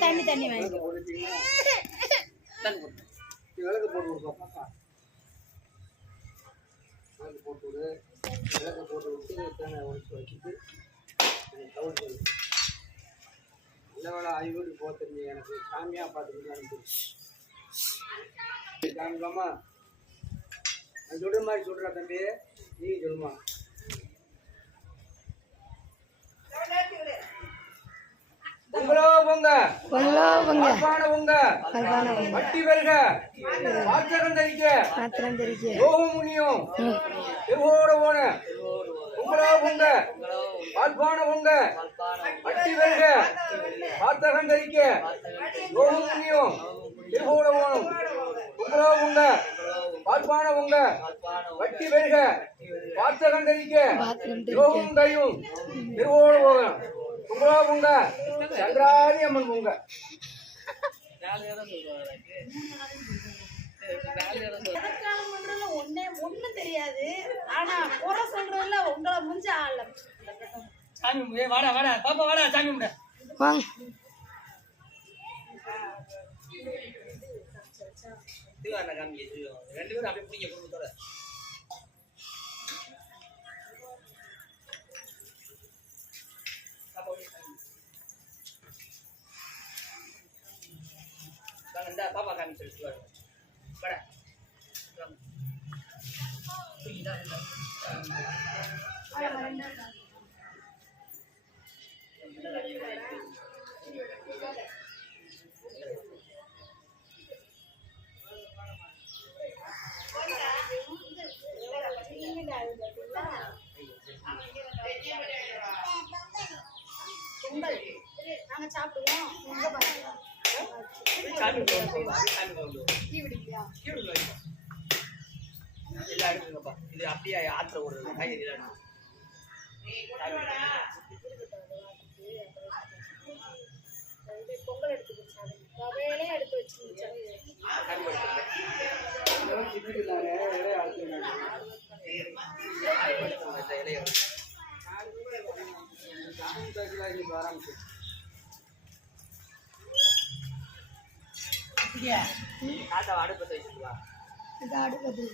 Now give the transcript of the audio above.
தண்ணி தண்ணி வாங்கி விளக்கு போட்டு விடுப்பா விளக்கு போட்டு விடு விளக்கு போட்டு விட்டு தேங்காய் உடச்சி வச்சுட்டு தவிர்த்து நல்ல வேலை ஐநூறு போக தெரிஞ்சு எனக்கு சாமியாக பார்த்துக்கிட்டு அனுப்பிடுச்சு காமிக்கலாமா நான் சொல்கிற மாதிரி சொல்கிறா தம்பி நீ சொல்லுமா பொங்கலோ பொங்க பொங்க வட்டி பெருக பாத்திரம் தரிக்க யோகம் முனியும் திருவோட போன பொங்கலோ பொங்க பால்பான பொங்க வட்டி பெருக பாத்திரம் தரிக்க யோகம் முனியும் திருவோட போனும் பொங்கலோ பொங்க பால்பான பொங்க வட்டி பெருக பாத்திரம் தரிக்க யோகம் தையும் திருவோட போகணும் பொங்கலோ பொங்க சந்திராதி அம்மன் பொங்க ஒண்ணும் தெரியாது ஆனா குறை சொல்றதுல உங்களை முடிஞ்ச ஆள் சாமி வாடா வாடா பாப்பா வாடா சாமி முட ரெண்டு பேரும் அப்படியே பிடிங்க குடும்பத்தோட பாப்பா காமி சொல்லிட்டு வாடா பொங்கல் நாங்க சாப்பிடுவோம் இது அப்படியே ஆத்திர ஒரு காய்கறி பொங்கல் எடுத்து வச்சு அடுப்பத்தை வச்சுருவா அடுப்பது